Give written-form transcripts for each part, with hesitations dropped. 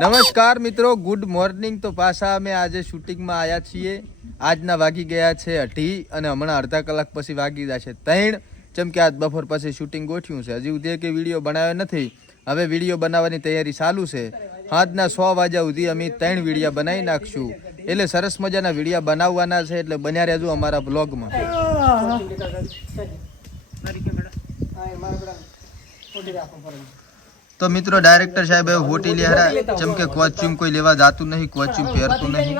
નમસ્કાર મિત્રો, good morning. તો પાછા અમે આજે શૂટિંગમાં આવ્યા છીએ। આજના વાગી ગયા છે 8 અને હમણાં અડધા કલાક પછી વાગી જશે 3, જેમ કે આજ બપોર પછી શૂટિંગ ગોઠવ્યું છે। હજી સુધી કે વિડીયો બનાવ્યો નથી, હવે વિડીયો બનાવવાની તૈયારી ચાલુ છે। સાંજના 6 વાગ્યા સુધી અમે 3 વિડીયો બનાવી નાખશું, એટલે સરસ મજાના વિડીયો બનાવવાના છે, એટલે બન્યા રહેજો અમારા બ્લોગમાં। તો મિત્રો ડાયરેક્ટર સાહેબ હોટી લેહરા, જેમ કે કોસ્ચ્યુમ કોઈ લેવા જાતું નહીં, કોસ્ચ્યુમ પહેરતું નહીં।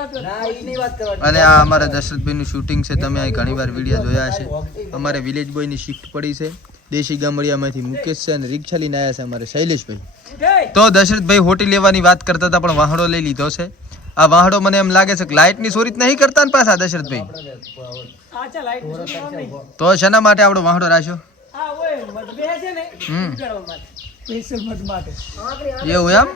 અને આ અમારા દશરથભાઈનું શૂટિંગ છે, તમે અહીં ઘણીવાર વિડીયો જોયા છે। અમારે વિલેજ બોયની શિફ્ટ પડી છે, દેશી ગામડિયામાંથી મુકેશ છે અને રિક્ષા લઈને આવ્યા છે અમારે શૈલેષભાઈ। તો દશરથભાઈ હોટી લેવાની વાત કરતા હતા, પણ વાહડો લઈ લીધો છે। આ વાહડો મને એમ લાગે છે કે લાઇટની ચોરી નહીં કરતા ને પાછા દશરથભાઈ? તો શેના માટે આપણો વાહડો રાખ્યો? એવું એમ?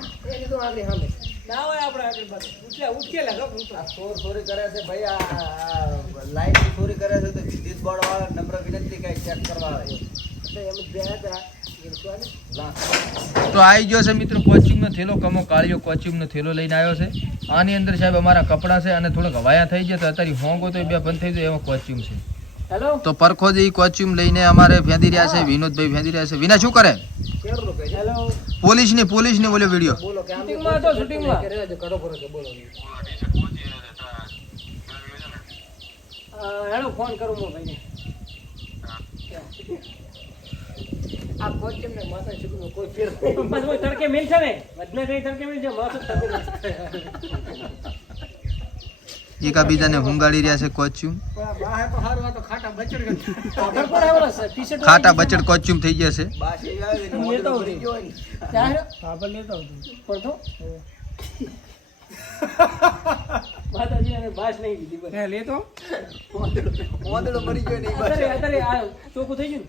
તો આવી ગયો છે મિત્રો કોસ્ચ્યુમ નો થેલો, કમો કાળિયો કોસ્ચ્યુમ નો થેલો લઈને આવ્યો છે। આની અંદર સાહેબ અમારા કપડા છે અને થોડોક હવાયા થઈ જાય તો અત્યારે હોંગો તો બે બંધ થઈ જાય એવો કોસ્ચ્યુમ છે। તો પરખો જ કોસ્ચ્યુમ લઈને અમારે ફેંદી રહ્યા છે, વિનોદભાઈ ફેંદી રહ્યા છે। વિના શું કરે? પોલીસ ને બોલ્યો વિડિયો ફોન કરું હું ભાઈને। આ કોસ્ચ્યુમ ને માથા છોકરો કોઈ ફેર બસ ઓય તડકે મિલ છે ને વધને કઈ તડકે મિલ છે માથું તડકે એકાબીજાને હુંગાડી રહ્યા છે કોસ્ચ્યુમ। ખાટા બચડ કોસ્ચ્યુમ થઈ ગયા છે। ચોખ્ખું થઈ ગયું।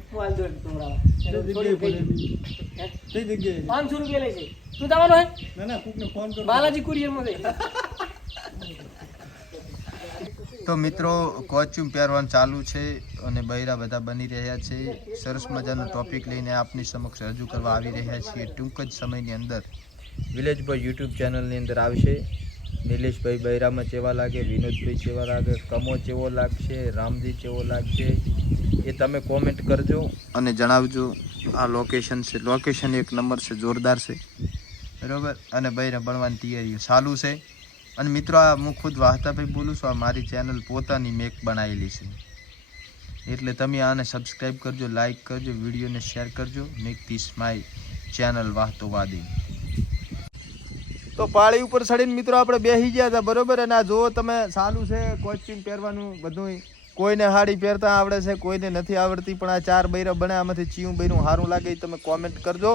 500 રૂપિયા લે છે। તું જવાનો હે? બાલાજી કુરિયર માં તો મિત્રો કોસ્ચ્યુમ પહેરવાનું ચાલુ છે અને બૈરા બધા બની રહ્યા છે। સરસ મજાનો ટોપિક લઈને આપની સમક્ષ રજૂ કરવા આવી રહ્યા છીએ। ટૂંક જ સમયની અંદર વિલેજ બોય યુટ્યુબ ચેનલની અંદર આવશે। નિલેશભાઈ બૈરામાં ચેવા લાગે, વિનોદભાઈ ચેવા લાગે, કમો ચેવો લાગશે, રામજી ચેવો લાગશે, એ તમે કોમેન્ટ કરજો અને જણાવજો। આ લોકેશન છે, લોકેશન એક નંબર છે, જોરદાર છે, બરાબર। અને બૈરા બનવાની તૈયારી ચાલુ છે। અને મિત્રો આ હું ખુદ વાહતાભાઈ બોલું છું, આ મારી ચેનલ પોતાની મેક બનાવેલી છે, એટલે તમે આને સબસ્ક્રાઈબ કરજો, લાઈક કરજો, વિડીયોને શેર કરજો। મેક ધીસ માય ચેનલ વાહતો વાદી। તો પાળી ઉપર ચડીને મિત્રો આપણે બેસી ગયા હતા, બરોબર। અને આ જુઓ તમે ચાલુ છે કોસ્ચ્યુમ પહેરવાનું બધું। કોઈને સાડી પહેરતા આવડે છે, કોઈને નથી આવડતી, પણ આ 4 બૈરા બને, આમાંથી ચીયું બૈરું સારું લાગે એ તમે કોમેન્ટ કરજો।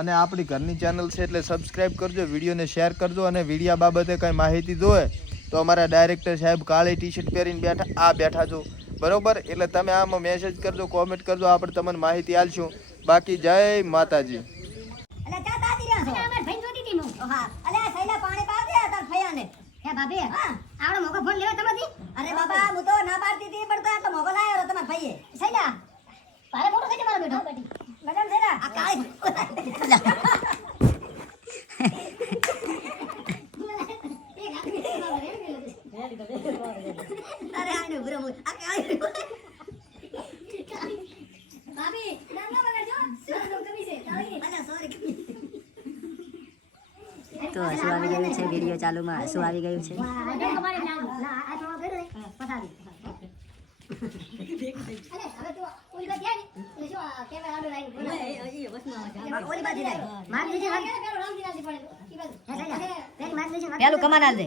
અને આપણી ઘરની ચેનલ છે એટલે સબસ્ક્રાઈબ કરજો, વિડીયોને શેર કરજો। અને વિડીયા બાબતે કંઈ માહિતી જોઈએ તો અમારા ડાયરેક્ટર સાહેબ કાળી ટી-શર્ટ પહેરીને બેઠા છો, બરોબર। એટલે તમે આમાં મેસેજ કરજો, કોમેન્ટ કરજો, આપણે તમને માહિતી આલશું। બાકી જય માતાજી। તો હસુ આવી ગયું છે, વિડીયો ચાલુમાં હસુ આવી ગયું છે। પેલું કમાન આલ દે।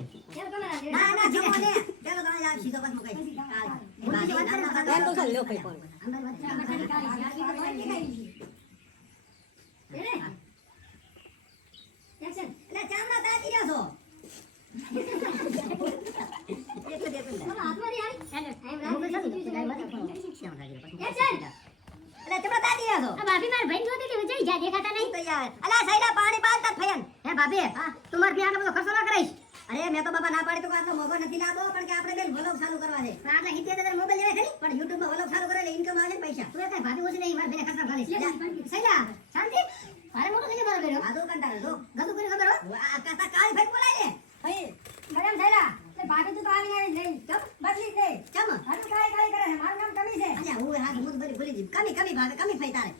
अरे मैं तो बाबा ना पाड़ी तो आटलो मोबाइल નથી લાવો કારણ કે આપણે બેન વ્લોગ ચાલુ કરવા છે પણ આટલા 70000 મોબાઈલ લેવા ખરી પણ YouTube માં વ્લોગ ચાલુ કરે એટલે ઇન્કમ આવે પૈસા તું એ કઈ ભાભી ઓછી નહીં માર બેને ખર્ચા ખાલી સૈલા શાંતિ મારે મોટો થઈ ગયો મારો બેડો. આ તો કંટાળો જો. ગધું કરીને ખબર હો? આ કાકા કાળી ભાઈ બોલાય ને. ભાઈ મેડમ થયેલા. એટલે ભાભી તું તો આવી નહીં. ચમ બદલી દે. ચમ. હારું કાળી કાળી કરે છે. મારું નામ કમી છે. અલ્યા હું હાથ મું બધી ભૂલી ગઈ. કમી ભાભી કમી ફઈ તારે.